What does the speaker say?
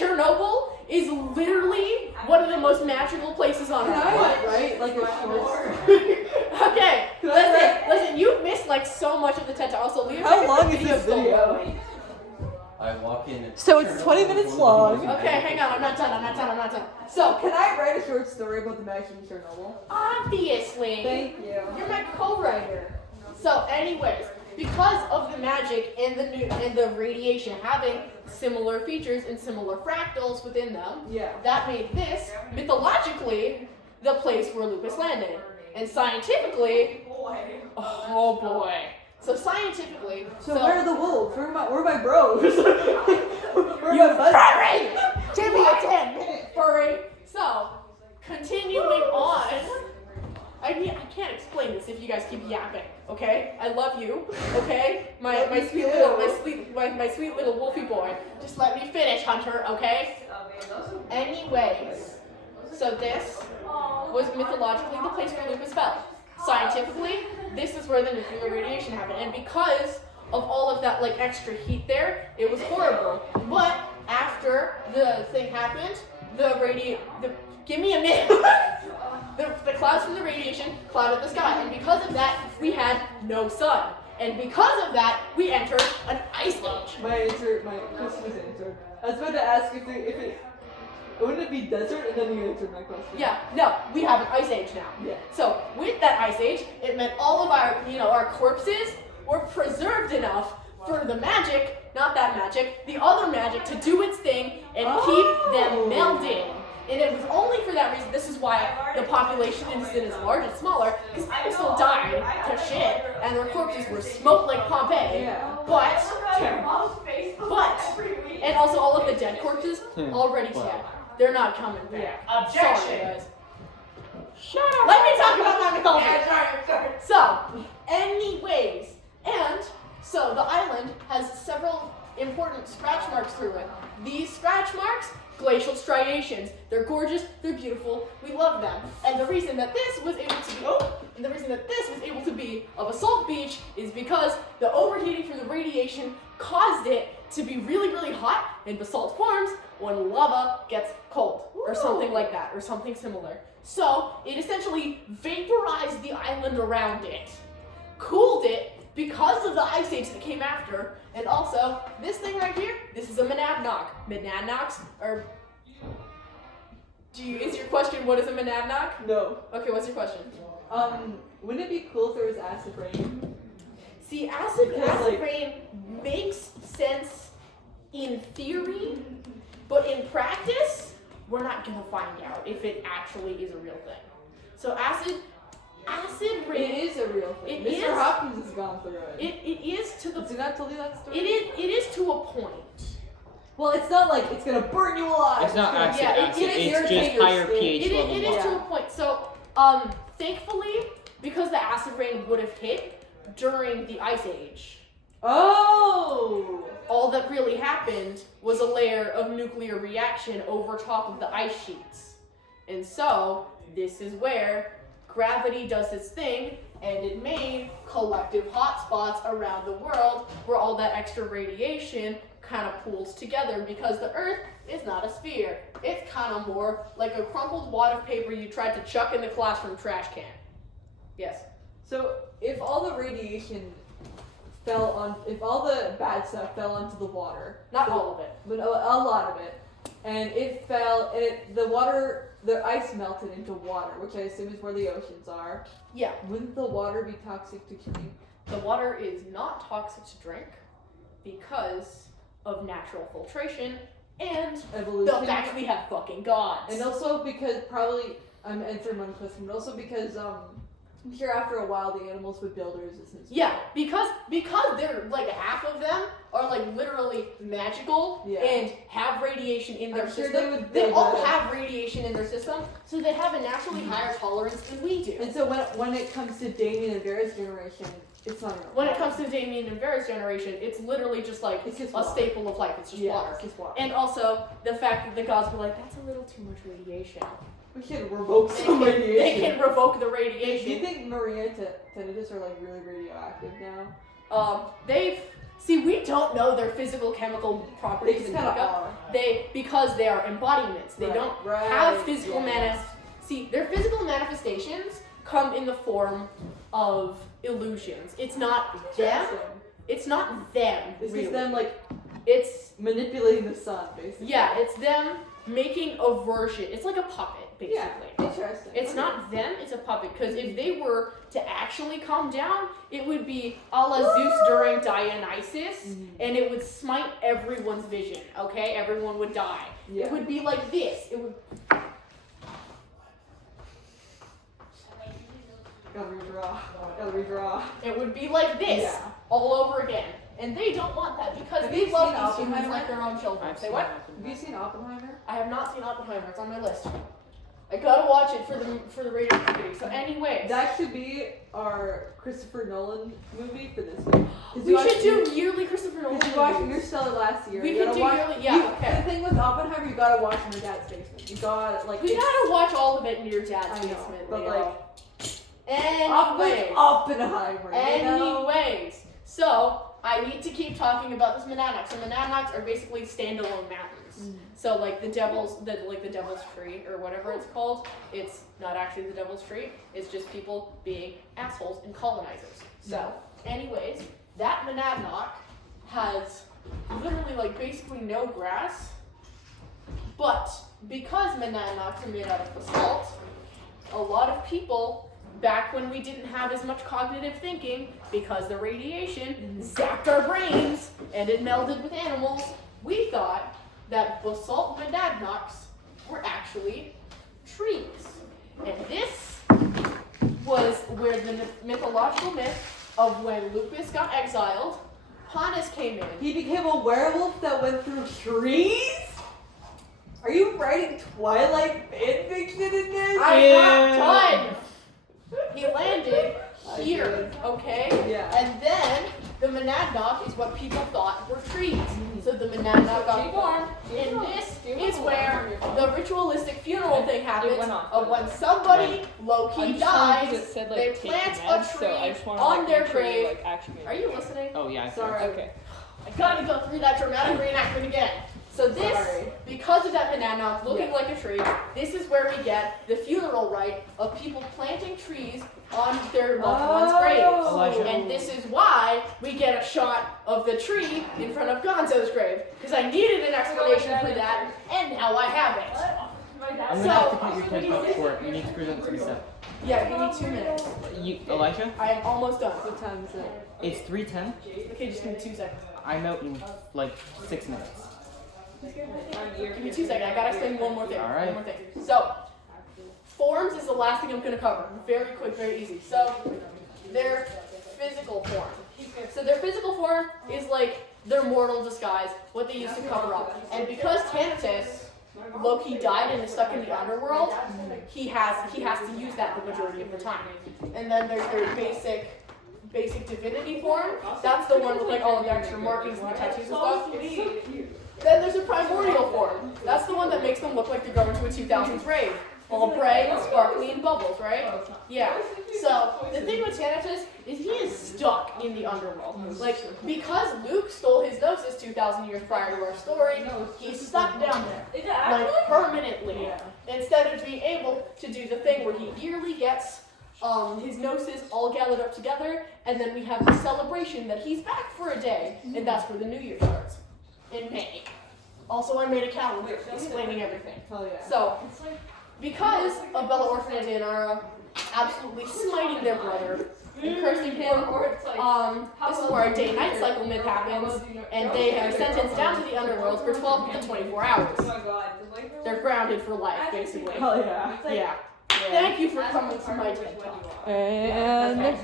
Chernobyl is literally one of the most magical places on Earth. Right? Like a short story. Okay, listen, you've missed like so much of the TED Talk. Also, leave How long is this still video? going. I walk in. So it's 20 minutes long. Okay, hang on, I'm not done. So, can I write a short story about the magic in Chernobyl? Obviously. Thank you. You're my co-writer. So, anyways, because of the magic and the radiation having similar features and similar fractals within them, that made this mythologically the place where Lupus landed, and scientifically, oh boy. So scientifically, so where are the wolves? Where are my bros? You furry! Give me a 10, furry. So, continuing on. I can't explain this if you guys keep yapping, okay? I love you, okay? My sweet little wolfie boy. Just let me finish, Hunter, okay? Anyways, so this was mythologically the place where Lupus fell. Scientifically, this is where the nuclear radiation happened, and because of all of that like extra heat there, it was horrible. But after the thing happened, give me a minute. the clouds from the radiation clouded the sky, and because of that, we had no sun. And because of that, we entered an ice age. My question is answered. I was about to ask if it wouldn't it be desert, and then you answered my question. Yeah, no, we have an ice age now. Yeah. So with that ice age, it meant all of our corpses were preserved enough for the magic, not that magic, the other magic to do its thing and keep them melding. And it was only for that reason. This is why the population isn't as large and smaller, because people still died to shit, and their corpses were smoked like Pompeii. Yeah. But, and also all of the dead corpses already dead. They're not coming back. Objection. Sorry, guys. Shut up. Let me talk about my mythology. Sorry. So, anyways, and so the island has several important scratch marks through it. These scratch marks, glacial striations. They're gorgeous, they're beautiful, we love them. And the reason that this was able to be a basalt beach is because the overheating from the radiation caused it to be really, really hot, and basalt forms when lava gets cold, or something like that, or something similar. So it essentially vaporized the island around it, cooled it because of the ice age that came after, and also this thing right here, this is a monadnock. Monadnocks are... Is your question, what is a monadnock? No. Okay, what's your question? Wouldn't it be cool if there was acid rain? See, acid rain makes sense in theory, but in practice, we're not gonna find out if it actually is a real thing. So acid rain... It is a real thing. It Mr. is. Hopkins has gone through it. It is to the... Did I tell you that story? It is to a point. Well, it's not like it's gonna burn you alive. It's not acid, Yeah, it's just higher pH level. It is to a point. So, thankfully, because the acid rain would have hit during the ice age, Oh! all that really happened was a layer of nuclear reaction over top of the ice sheets. And so, this is where gravity does its thing, and it made collective hotspots around the world where all that extra radiation kind of pools together, because the Earth is not a sphere. It's kind of more like a crumpled wad of paper you tried to chuck in the classroom trash can. Yes? So, if all the radiation if all the bad stuff fell onto the water. Not all of it. But a lot of it. And it fell, and the ice melted into water, which I assume is where the oceans are. Yeah. Wouldn't the water be toxic to drink? The water is not toxic to drink because of natural filtration and Evolution. the fact we have fucking gods. And also because I'm answering one question, but also because I'm sure after a while the animals would build a resistance. Yeah, because they're like half of them are like literally magical and have radiation in their system. Sure they all have radiation in their system, so they have a naturally higher tolerance than we do. And so when it comes to Damien and Vera's generation, it's not enough. When it comes to Damien and Vera's generation, it's literally just like it's just a staple of life. It's just water. It's just water. And also the fact that the gods were like, that's a little too much radiation. We should revoke some radiation. They can revoke the radiation. Do you think Maria and Tinnitus are like really radioactive now? They've See, we don't know their physical chemical properties They and kinda makeup. Because they are embodiments. They don't have physical See, their physical manifestations come in the form of illusions. It's not them. It's not them. It's really. just them like It's manipulating the sun, basically. yeah. It's them making a version. It's like a puppet, basically. Yeah, interesting. It's not them, it's a puppet. Because if they were to actually calm down, it would be a la Zeus during Dionysus, and it would smite everyone's vision, okay? Everyone would die. Yeah. It would be like this. It would. Gotta redraw. It would be like this, Yeah. all over again. And they don't want that because Have they you love seen these humans Oppenheimer? like their own children. I've Say seen what? Have you seen Oppenheimer? I have not seen Oppenheimer. It's on my list. I gotta watch it for the radio committee. So anyway, That should be our Christopher Nolan movie for this year. we should do yearly Christopher Nolan Because you watched movies. Interstellar last year. We You could gotta do watch, yearly. Yeah, okay. The thing with Oppenheimer, you gotta watch in your dad's basement. You gotta like. We gotta watch all of it in your dad's I know, basement, but Leo. like Oppenheimer. You know? Anyways, so I need to keep talking about this Monadnocks. So Monadnocks are basically standalone mountains. So like the devil's tree or whatever it's called, it's not actually the devil's tree. It's just people being assholes and colonizers. So, anyways, that Monadnock has literally like basically no grass. But because Monadnocks are made out of basalt, a lot of people back when we didn't have as much cognitive thinking because the radiation zapped our brains and it melded with animals, we thought that basalt monadnocks were actually trees. And this was where the mythological myth of when Lupus got exiled, Hannes came in. He became a werewolf that went through trees? Are you writing Twilight fanfiction in this? I'm not done! He landed here, okay? Yeah. And then the Monadnock is what people thought were trees. So the Monadnock got formed, and this is where the ritualistic funeral thing happens of when somebody low-key dies, they plant a tree on their grave. Are you listening? Oh yeah. Sorry. Okay. I gotta go through that dramatic reenactment again. So this, because of that Monadnock looking like a tree, this is where we get the funeral rite of people planting trees on their loved ones' graves. Elijah. And this is why we get a shot of the tree in front of Gonzo's grave. Because I needed an explanation for that, and now I have it. I'm gonna have to cut your TedTalk short. We need to present some stuff. Yeah, give me 2 minutes. Elijah? I am almost done. What time is it? It's 3:10. Okay, just give me 2 seconds. I'm out in like 6 minutes. Give me 2 seconds. I gotta explain one more thing. All right. One more thing. So, forms is the last thing I'm gonna cover. Very quick, very easy. So, their physical form. So their physical form is like their mortal disguise, what they use to cover up. And because Thanatos, Loki died and is stuck in the underworld, he has to use that the majority of the time. And then there's their basic divinity form. That's the one with like all of the extra markings and the tattoos and stuff. Then there's a primordial form. That's the one that makes them look like they're going to a 2000s rave. All bright and sparkly and bubbles, right? Yeah. So the thing with Thanatos is he is stuck in the underworld. Like, because Luke stole his gnosis 2,000 years prior to our story, he's stuck down there. Like, permanently. Instead of being able to do the thing where he yearly gets his gnosis all gathered up together, and then we have the celebration that he's back for a day, and that's where the new year starts. In May. Also, I made a calendar explaining everything. Hell yeah. So, because of Bella Orphan and Daenara absolutely smiting their brother and cursing him, this is where a day-night cycle myth happens, and they are sentenced down to the underworld for 12 to 24 hours. They're grounded for life, basically. Hell yeah. Yeah. Thank you for coming to my TED Talk. And